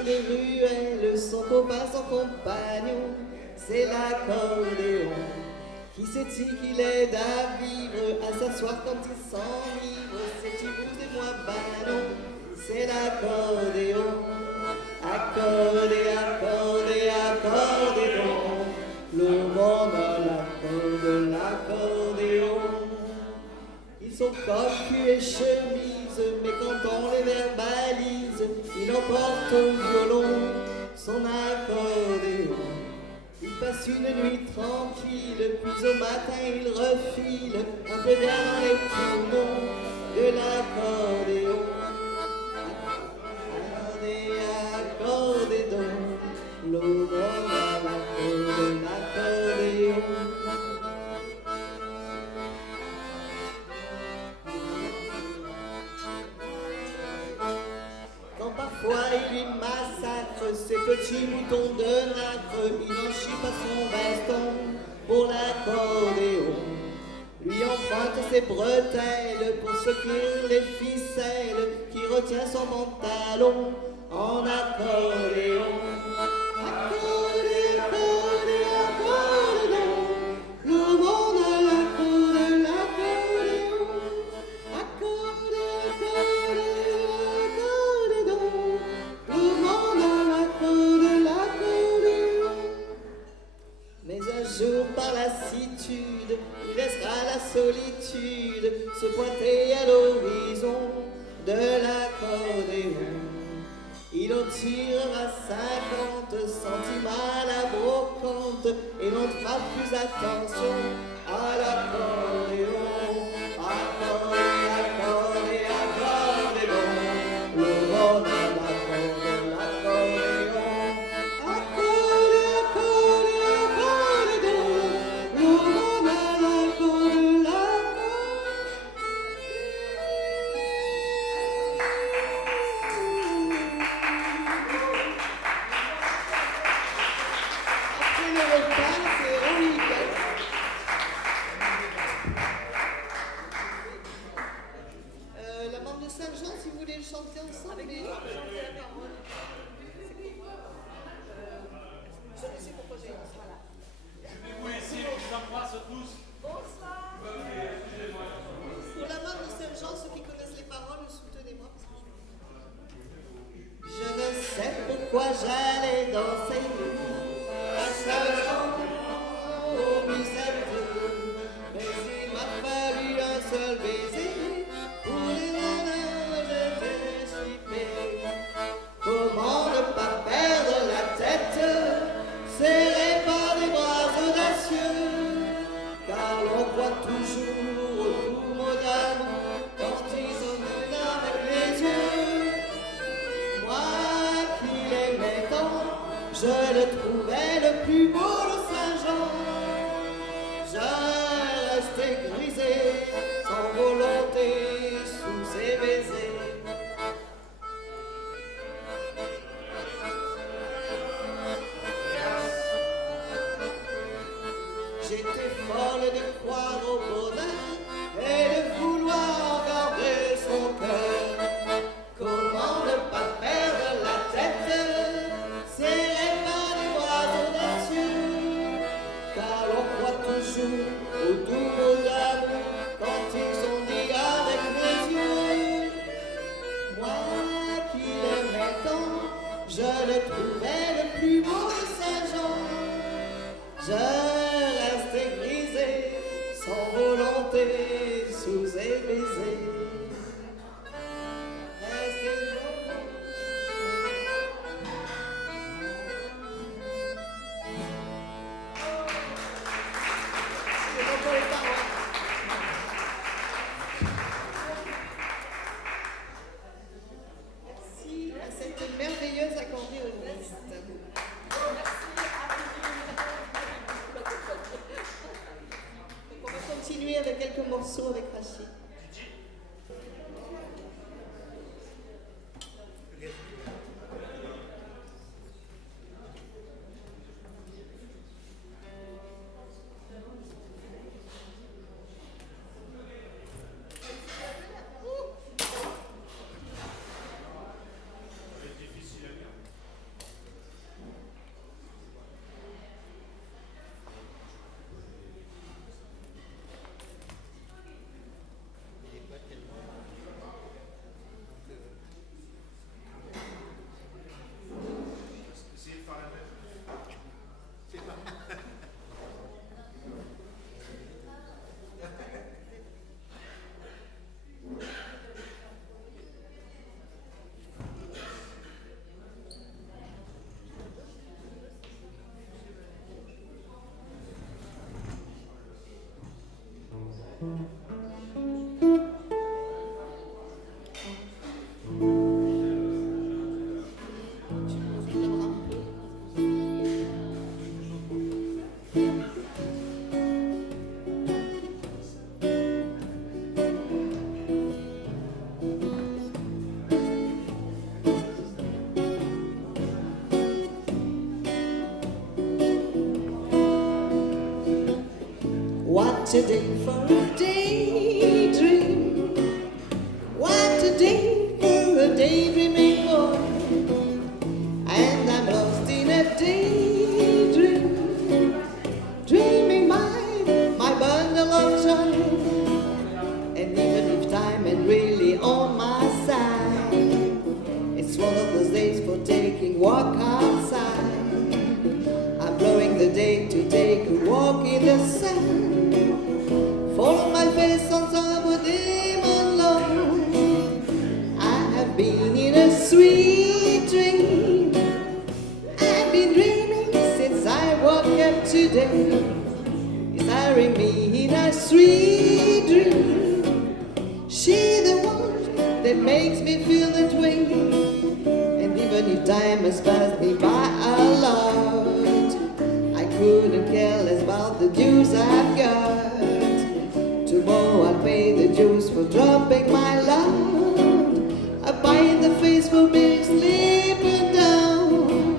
fin des ruelles, son copain, son compagnon, c'est l'accordéon qui se dit qu'il aide à vivre, à s'asseoir quand il s'enivre. C'est tu blues et moi, bah non, c'est l'accordéon. Accordé, accordé, accordéon, le monde a l'accorde, l'accordéon. Ils sont comme cul et chemise, mais quand on les verbalise, il emporte au violon son accordéon. Il passe une nuit tranquille, puis au matin il refile un peu d'air dans les poumons de l'accordéon. Accordé donc, l'aurore à l'accorde, l'accordéon. Quand parfois il lui massacre ses petits moutons de nacre, il en chie pas son baston pour l'accordéon. Lui emprunte ses bretelles pour secourir les ficelles qui retient son pantalon en accordéon. Accordé, accordé, accordéon, le monde à l'accorde, l'accordéon. Accordé, accordé, accordéon, le monde à l'accorde, l'accordéon. Mais un jour par lassitude, il laissera la solitude se pointer à l'horizon de l'accordéon. Il en tirera 50 centimes à la brocante et l'on ne fera plus attention à l'accordéon. Accordé, accordé, accordéon, le monde à l'accorde, l'accordéon. Accordé, accordé, accordéon, le monde à l'accorde, l'accorde. Après le repas, c'est au week-end. La bande de Saint-Jean, si vous voulez le chanter ensemble. Je ne sais pourquoi j'ai dit ça. Vous ici, on vous embrasse tous. Bonsoir. Pour la bande de Saint-Jean, ceux qui connaissent les paroles, soutenez-moi. Je ne sais pourquoi j'allais danser à Saint-Jean au musette, mais il m'a fallu un seul baiser pour les nanas, j'étais chippé. Comment ne pas perdre la tête, serré par des bras audacieux, car l'on croit toujours au tour d'amour quand ils emmènent avec les yeux. Moi qui l'aimais tant, je le trouvais le plus beau de Saint-Jean. Je restais grisé, sans volonté, sous ses baisers. J'étais folle de croire au bonheur et de vouloir garder son cœur. Comment ne pas perdre la tête, serré par les bras audacieux, car l'on croit toujours au doux mot d'amour quand ils sont dits avec les yeux. Moi qui l'aimais tant, je le trouvais le plus beau de Saint-Jean. Je restais grisé, sans volonté, sous ses baisers. Merci à cette merveilleuse accordéoniste. Donc on va continuer avec quelques morceaux avec Rachid. What a day for a daydream. What a day for a daydreaming boy. And I'm lost in a daydream, dreaming my bundle of joy. And even if time ain't really on my side, it's one of those days for taking walk outside. I'm blowing the day to take a walk in the sun. Fall my face on top of demon low. I have been in a sweet dream. I've been dreaming since I woke up today. Desiring me in a sweet dream. She the one that makes me feel that way. And even if time has passed me by a lot, I couldn't care less about the dues I've got. Tomorrow I'll pay the dues for dropping my love. I bite the face for being sleeping down.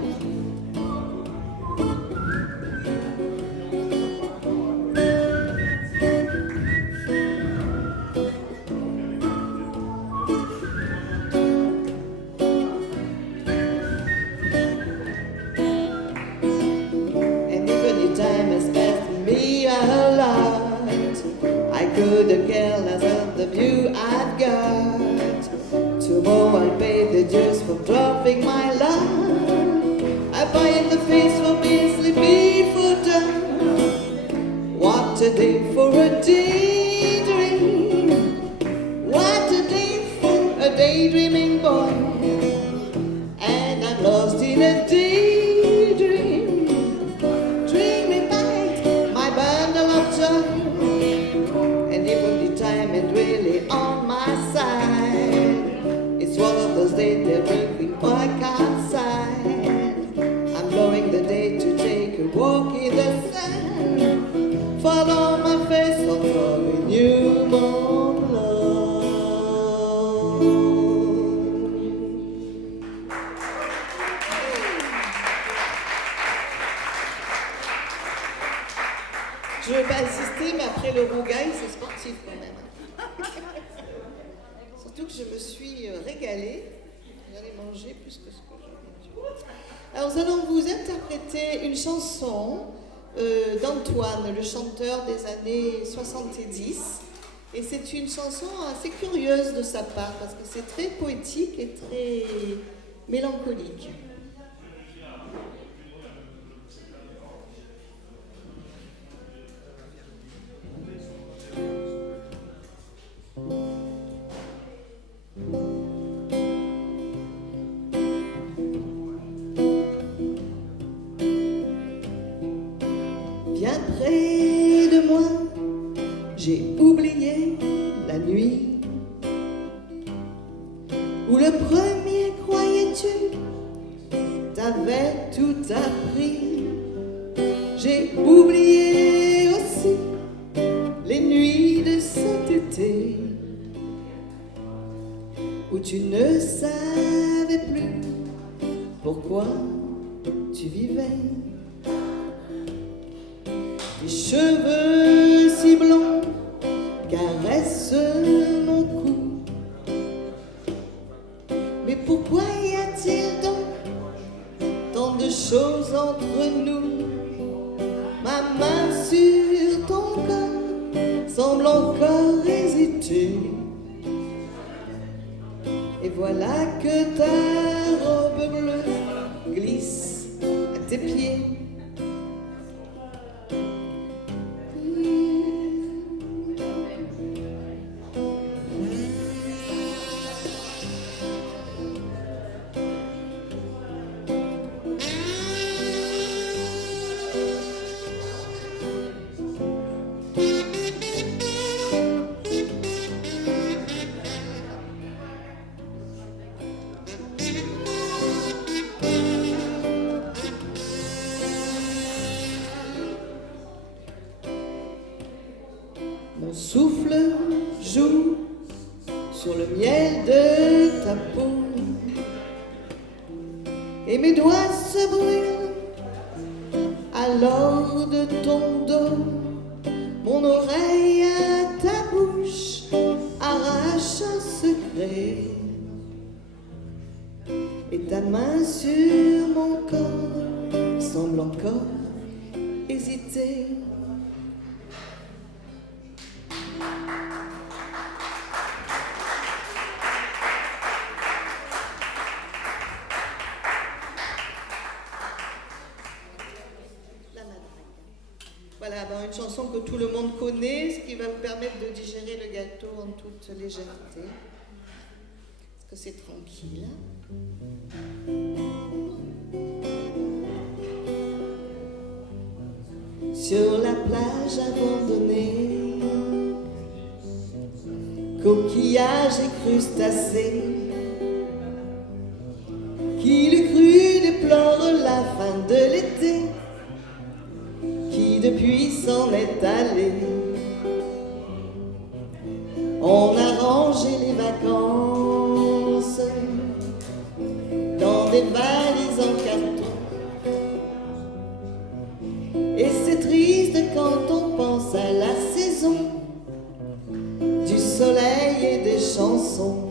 And even if time has passed me a lot, I couldn't care less of the view I've got. Tomorrow I'll pay the dues for dropping my love. I buy in the face for being sleepy for down. What a day for a daydream. What a day for a daydreaming boy. And I'm lost in a daydream, dreaming about my bundle of joy. And even the time ain't really on my side, it's one of those days that make me walk outside. I'm blowing the day to take a walk in the sun. Follow my face on a new moon love. Je ne veux pas insister, mais après le rougail, c'est sportif quand même. Surtout que je me suis régalée. J'en ai mangé plus que ce que j'en ai dû. Alors, nous allons vous interpréter une chanson d'Antoine, le chanteur des années 70. Et c'est une chanson assez curieuse de sa part, parce que c'est très poétique et très mélancolique. Viens près de moi, j'ai oublié la nuit où le premier, croyais-tu, t'avais tout appris. J'ai oublié aussi les nuits de cet été où tu ne savais plus pourquoi tu vivais. Tes cheveux si blonds caressent mon cou. Mais pourquoi y a-t-il donc tant de choses entre nous? Ma main sur ton corps semble encore hésiter. Et voilà que ta robe bleue glisse à tes pieds. Mon souffle joue sur le miel de ta peau et mes doigts se brûlent alors de ton dos. Mon oreille à ta bouche arrache un secret. Et ta main sur mon corps semble encore hésiter. Voilà, ben une chanson que tout le monde connaît, ce qui va vous permettre de digérer le gâteau en toute légèreté. Parce que c'est tranquille. Sur la plage abandonnée, coquillages et crustacés, qui le cru déplore la fin de l'été, qui depuis s'en est allé. On a rangé les vacances dans des valises en carton. Et c'est triste quand on pense à la saison du soleil et des chansons.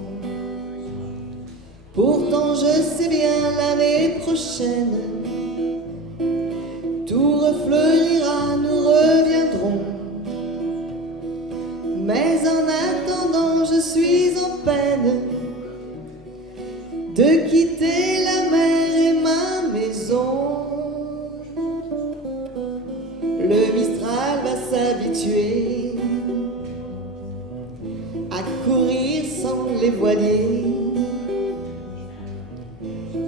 Pourtant je sais bien l'année prochaine tout refleurira, nous reviendrons. Mais en attendant, je suis en peine de quitter la mer et ma maison. Le Mistral va s'habituer à courir sans les voiliers.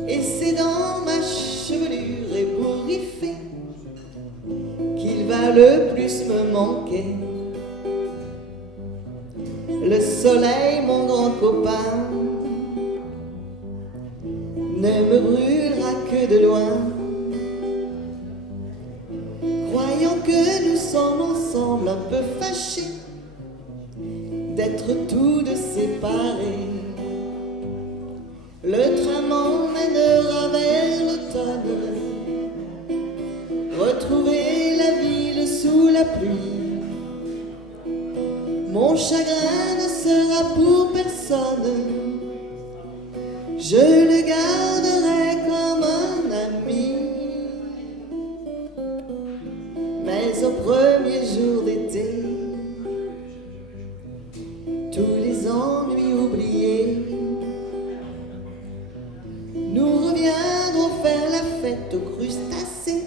Et c'est dans ma chevelure ébouriffée qu'il va le plus me manquer. Le soleil, mon grand copain, ne me brûlera que de loin. Croyant que nous sommes ensemble un peu fâchés d'être tous deux séparés. Le train m'emmènera vers l'automne, retrouver la ville sous la pluie. Mon chagrin ne sera pour personne, je le garderai comme un ami. Mais au premier jour d'été, tous les ennuis oubliés, nous reviendrons faire la fête aux crustacés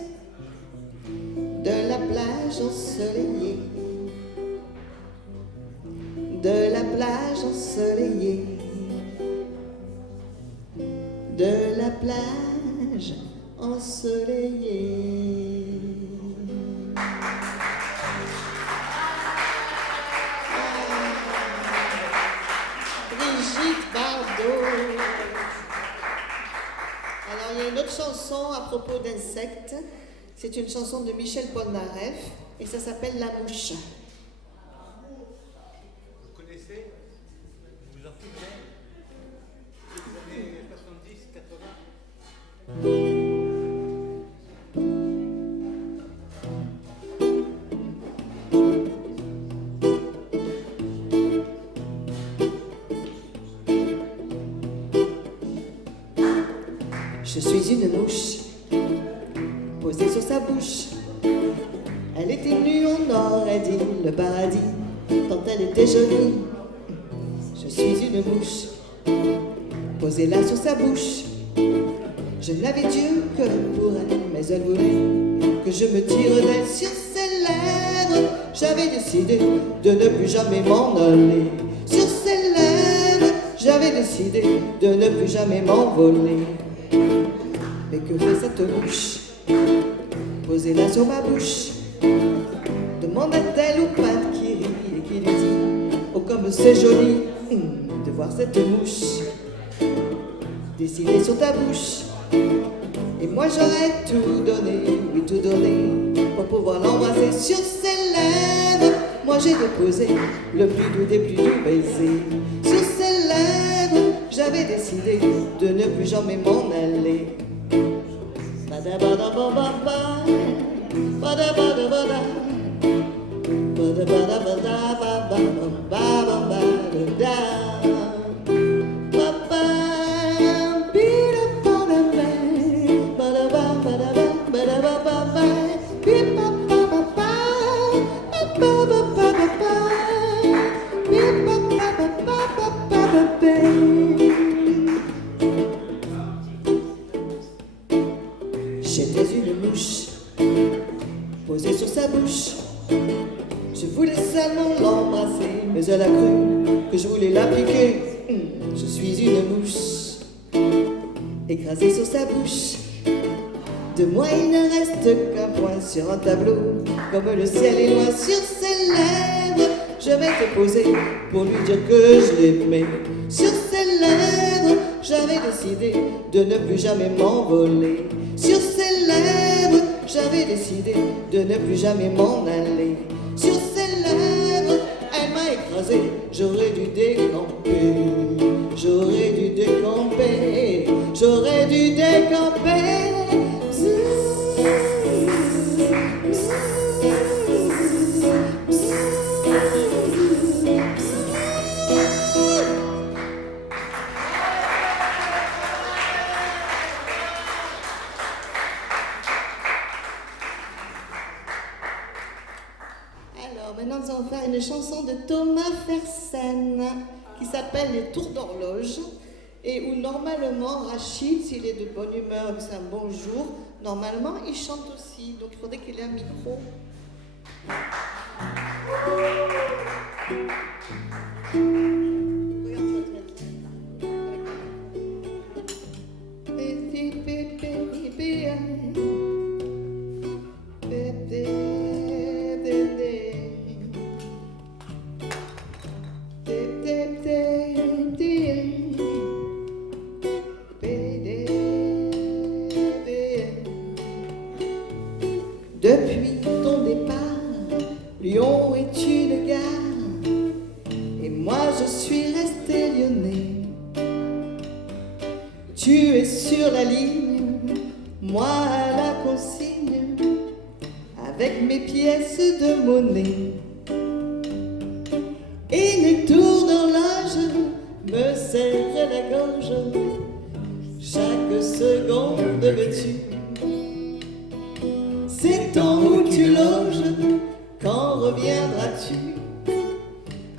de la plage ensoleillée. De la plage ensoleillée, de la plage ensoleillée. Brigitte Bardot. Alors il y a une autre chanson à propos d'insectes. C'est une chanson de Michel Polnareff et ça s'appelle La Mouche. Vous en souvenez des années 70, 80? Je suis une mouche posée sur sa bouche. Elle était nue, on aurait dit le paradis, tant elle était jolie. Je suis une mouche posée là sur sa bouche. Je n'avais Dieu que pour elle, mais elle voulait que je me tire d'elle sur ses lèvres. J'avais décidé de ne plus jamais m'en aller. Sur ses lèvres, j'avais décidé de ne plus jamais m'envoler. Mais que fait cette mouche posée là sur ma bouche? Demanda-t-elle au pâte qui rit et qui lui dit: oh comme c'est joli de voir cette mouche dessinée sur ta bouche. Et moi j'aurais tout donné, oui tout donné, pour pouvoir l'embrasser sur ses lèvres. Moi j'ai déposé le plus doux des plus doux baisers sur ses lèvres. J'avais décidé de ne plus jamais m'en aller. Badabadababa, badabadabada, badabadabada. J'étais une mouche posée sur sa bouche. Je voulais seulement l'embrasser, mais elle a cru que je voulais la piquer. Je suis une mouche écrasée sur sa bouche. De moi il ne reste qu'un point sur un tableau. Comme le ciel est loin sur ses lèvres, je vais te poser pour lui dire que je l'aimais. Sur ses lèvres, j'avais décidé de ne plus jamais m'envoler. Sur ses lèvres, j'avais décidé de ne plus jamais m'en aller. Sur ses lèvres, elle m'a écrasé, j'aurais dû décamper. J'aurais dû décamper, j'aurais dû décamper. Alors maintenant nous allons faire une chanson de Thomas Fersen qui s'appelle Les Tours d'horloge et où normalement Rachid, s'il est de bonne humeur et que c'est un bon jour, normalement il chante aussi, donc il faudrait qu'il ait un micro. Depuis ton départ, Lyon est une gare, et moi je suis resté lyonnais. Tu es sur la ligne, moi à la consigne, avec mes pièces de monnaie. Et les tours d'horloge me serrent la gorge, chaque seconde me tue. C'est temps où tu loges, quand reviendras-tu?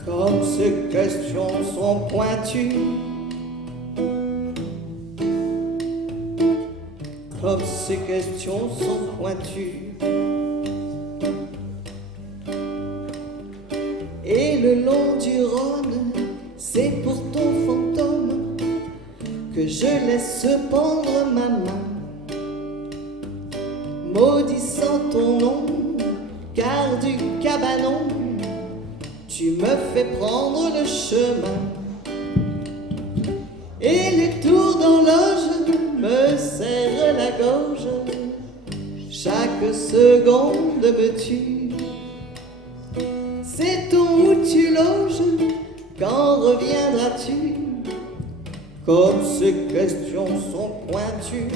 Comme ces questions sont pointues, comme ces questions sont pointues. Et le long du Rhône, c'est pour ton fantôme que je laisse pendre ma main, maudissant ton nom, car du cabanon, tu me fais prendre le chemin. Et les tours d'horloge me serrent la gorge, chaque seconde me tue. C'est ton où tu loges, quand reviendras-tu? Comme ces questions sont pointues,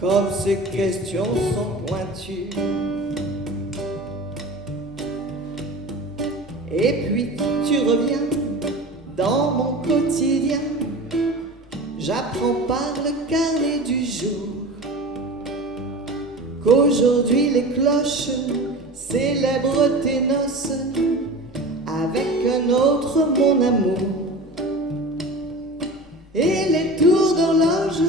comme ces questions sont pointues. Et puis tu reviens dans mon quotidien, j'apprends par le carnet du jour qu'aujourd'hui les cloches célèbrent tes noces avec un autre mon amour. Et les tours d'horloge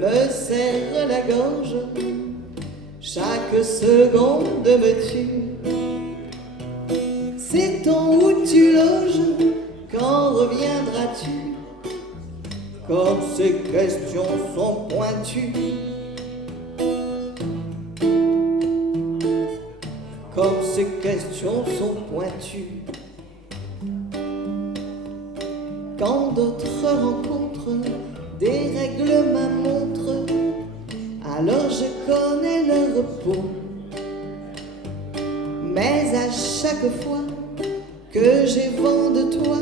me serrent la gorge, chaque seconde me tue. C'est ton où tu loges, quand reviendras-tu? Comme ces questions sont pointues, comme ces questions sont pointues. Quand d'autres rencontrent dérèglent ma montre, alors je connais le repos. Mais à chaque fois que j'ai vent de toi,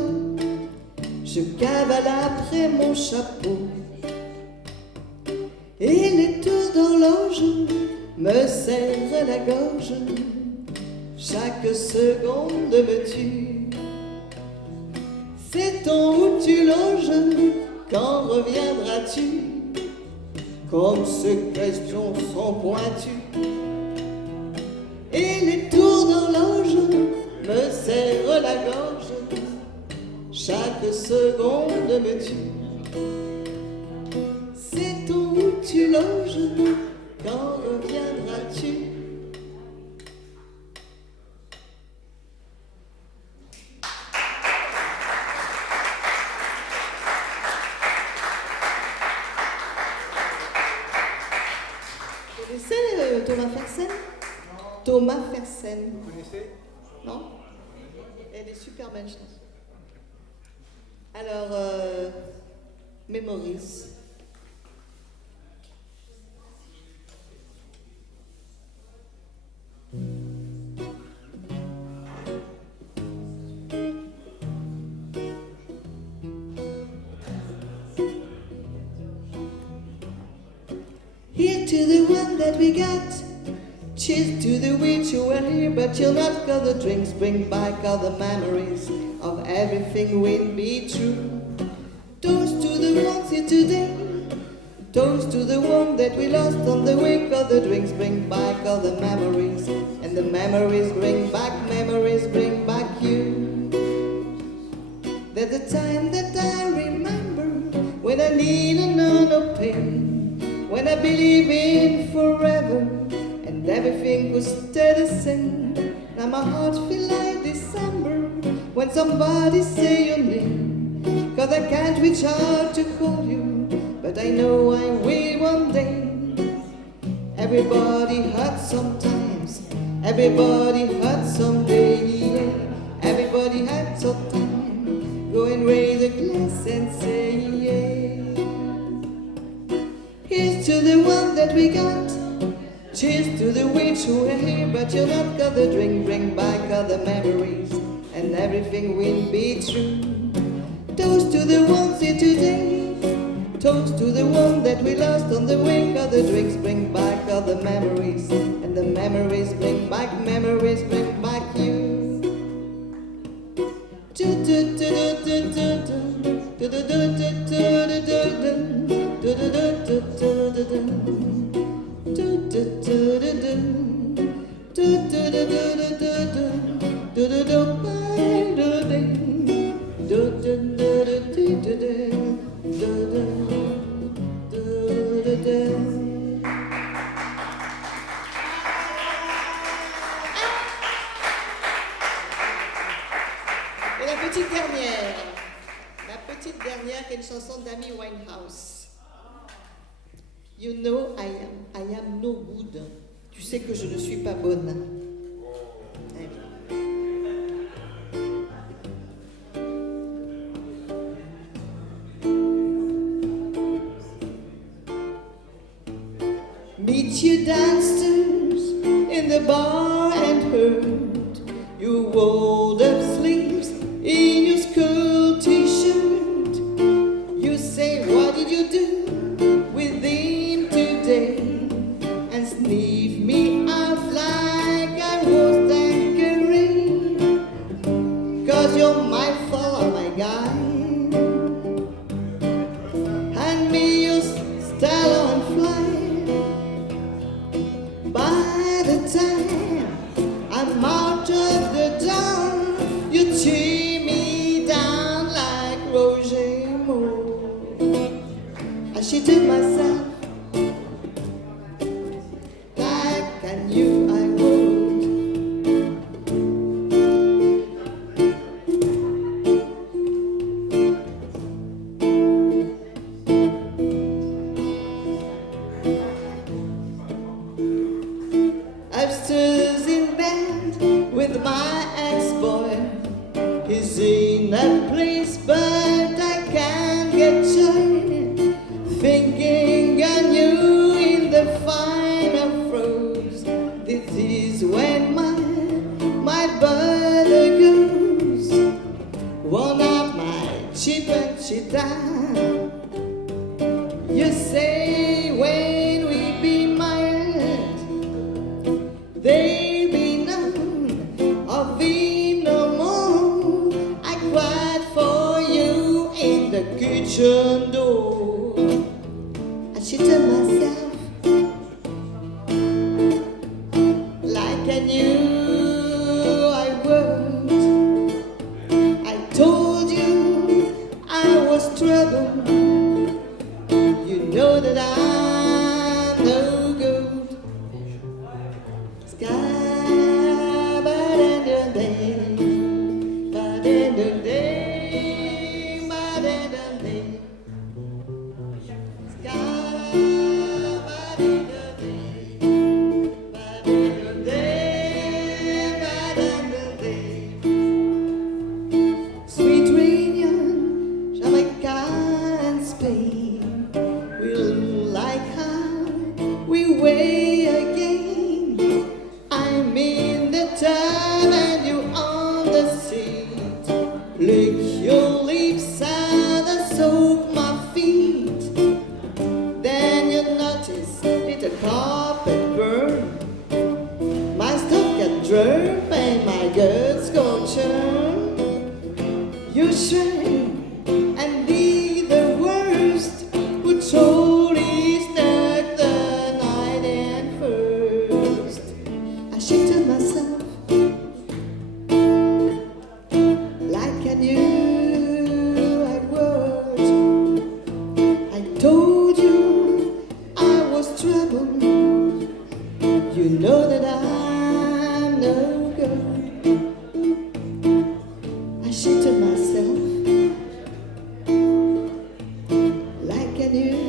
je cavale après mon chapeau. Et les tours d'horloge me serre la gorge, chaque seconde me tue. Sait-on où tu loges, quand reviendras-tu? Comme ces questions sont pointues. Et les tours d'horloge me serrent la gorge, chaque seconde me tue. Sait-on où tu loges, quand reviendras-tu? Vous connaissez Thomas Fersen? Thomas Fersen. Vous connaissez? Non? Elle est super belle chanson. Alors, Memories. Here to the one that we got. Cheers to the witch who were here, but you'll not go. The drinks bring back all the memories of everything will be true. Toast to the ones here today. Toast to the one that we lost on the way. Cause the drinks bring back all the memories, and the memories bring back you. There's a time that I remember when I need to know no pain, when I believe in forever and everything could stay the same. Now my heart feel like December when somebody say your name, cause I can't reach out to call you, but I know I will one day. Everybody hurts sometimes, everybody hurts someday, yeah. Everybody hurts sometimes. Go and raise a glass and say yeah. Here's to the one that we got. Cheers to the witch who are here, but you're not got the drink. Bring back all the memories, and everything will be true. Toast to the ones here today. Toast to the one that we lost on the way. Cause the drinks bring back all the memories, and the memories bring back you. Et la petite dernière qui est une chanson d'Amy Winehouse. You know I am no good. Tu sais que je ne suis pas bonne. Meet you downstairs in the bar and heard you rolled up sleeves in your school t-shirt. You say, what did you do with him today? And sniff me out like I was Tangerine. Cause you're my fault, my guy. Hand me your style and fly. By the time I'm out of the dawn, you cheer me down like Roger Moore. I should do myself like I knew I would. I've stood in bed with my ex-boy. He's in that place, but I can't get joy. Thinking I knew in the final throes. This is when my brother goes. Worn out my chip and cheetah. You say when we be married, kitchen door. I shitted myself like I knew I would. I told you I was trouble. You know that I'm no good. Sky, but in the day, but in the day, but in the day. Sky, but in the day, but in the day, but in the day. Sweet Réunion, Jamaica and Spain will like how we weigh again. I'm in the tub and you on the seat. Lick your lips and I soak my feet. Then you notice little carpet burn. My stuff got drip and my guts go churn. You shrank and be the worst who truly stuck the night and first. I shitted myself like I knew I would. I told you I was trouble. You know that I'm no good. I shitted myself like I knew